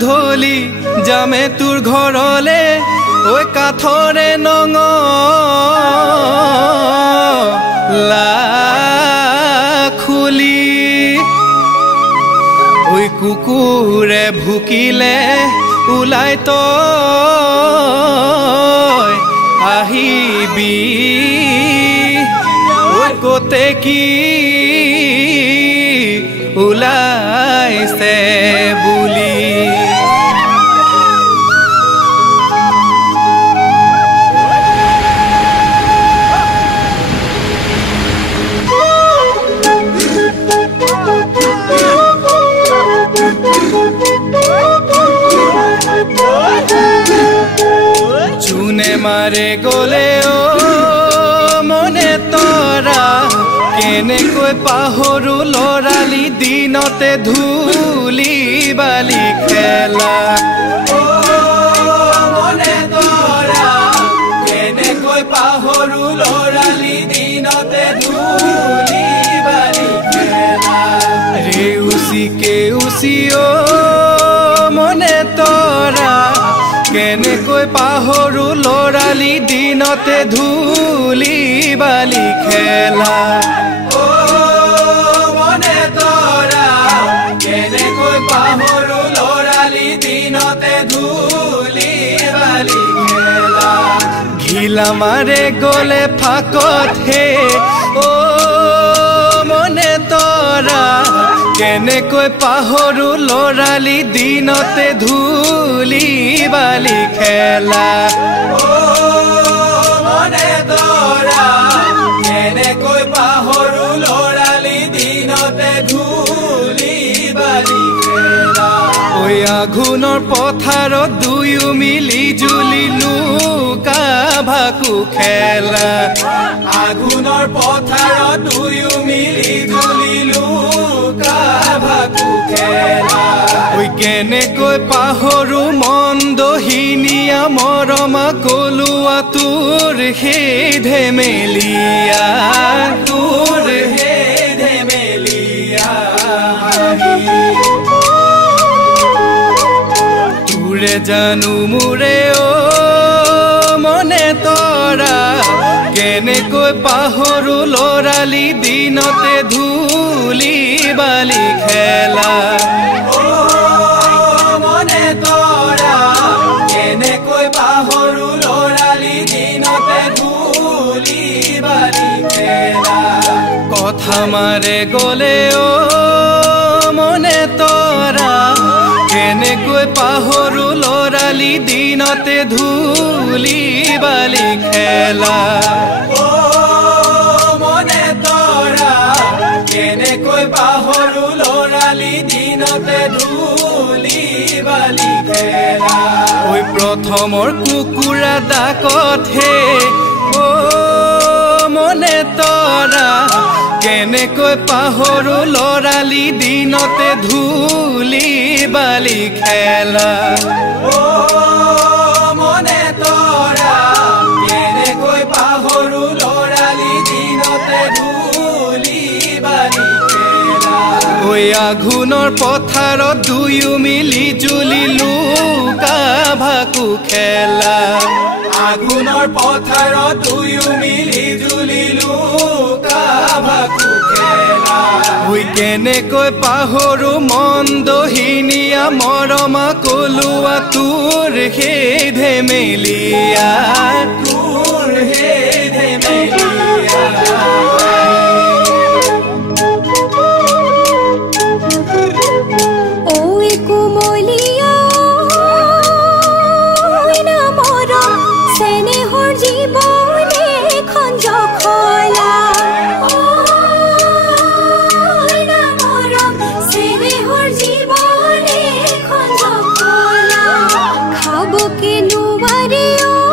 গধূলি যামে তোৰ ঘৰলে ঐ কাঠৰে নঙলা খুলি ঐ কুকুৰে ভুকিলে ওলাই তই আহিবি ঐ কতে কি ওলাইছে বুলি চুনে মাৰে গলে ও মনে তৰা কেনেকৈ পাহৰো লৰালি দিনতে ধূলি বালি খেলা মনে তৰা কেনেকৈ পাহৰো লৰালি দিনতে ধূলি বালি খেলা ৰে উচি ও মনে তৰা কেনেকৈ পাহৰো লৰালি দিনতে ধূলি বালি খেলা ও মনে তৰা কেনেকৈ পাহৰো লৰালি দিনতে ধূলি বালি খেলা ঘিলা মাৰে গলে ফাকত হে ও মনে তৰা কেনেকৈ পাহৰো লৰালি দিনতে ধূলি বালি খেলা ও মনে তৰা কেনেকৈ পাহৰো লৰালি দিনতে ধূলি বালি খেলা ঐ আঘোণৰ পথাৰত দুয়ো মিলি জুলি লুকা ভাকু খেলা আঘোণৰ পথাৰত দুয়ো মিলি জুলি লুকা ভাকু খেলা ঐ কেনেকৈ পাহৰো মন্দহিনীয়া মৰমা কলুৱা তোৰ সেই ধেমেলীয়া তোৰ সেই ধেমেলীয়া তোৰে জানো মোৰে ও মনে তৰা কেনেকৈ পাহৰো লৰালি দিনতে ধূলি বালি খেলা ও মনে তৰা কেনেকৈ পাহৰো লৰালি দিনতে ধূলি বালি খেলা কথা মাৰে গলে ও মনে তৰা কেনেকৈ পাহৰো লৰালি দিনতে ধূলি বালি খেলা ও মনে তৰা কেনেকৈ পাহৰো লৰালি দিনতে ধূলি বালি খেলা ঐ প্ৰথমৰ কুকুৰা ডাকত হে ও মনে তৰা কেনেকৈ পাহৰো লৰালি দিনতে ধূলি বালি খেলা ও মনে তৰা কেনেকৈ পাহৰো লৰালি দিনতে ধূলি বালি খেলা ঐ আঘোণৰ পথাৰত দুয়ো মিলি জুলি লুকা ভাকু খেলা আঘোণৰ পথাৰত দুয়ো মিলি জুলি লুকা ভাকু খেলা ঐ কেনেকৈ পাহৰো মন্দহিনীয়া মৰমা কলুৱা তোৰ সেই ধেমেলীয়া তোৰ সেই ধেমেলীয়া খাব কেনো বাৰে ও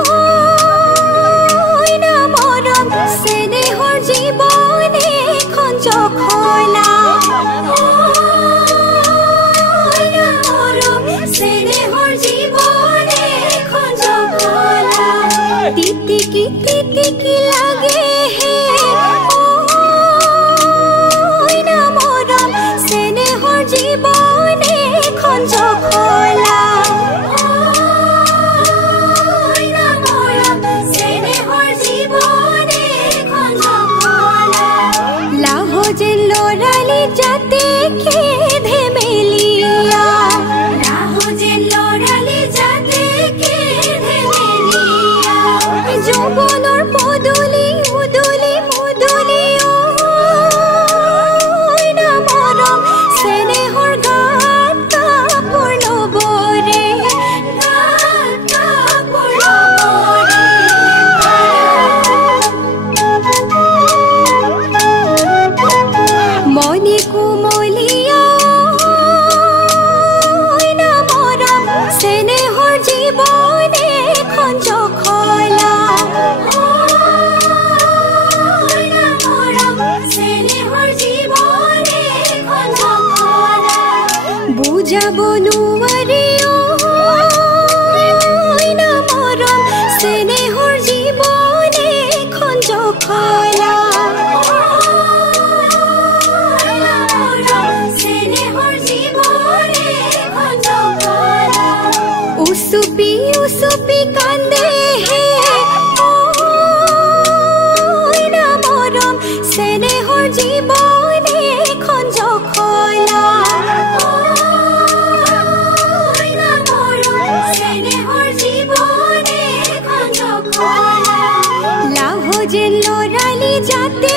উচুপি উচুপি কান্দে হে না মৰম চেনেহৰ জীৱনে এখন জখলা না মৰম চেনেহৰ জীৱনে এখন জখলা লাহ যেন লৰালি যাতে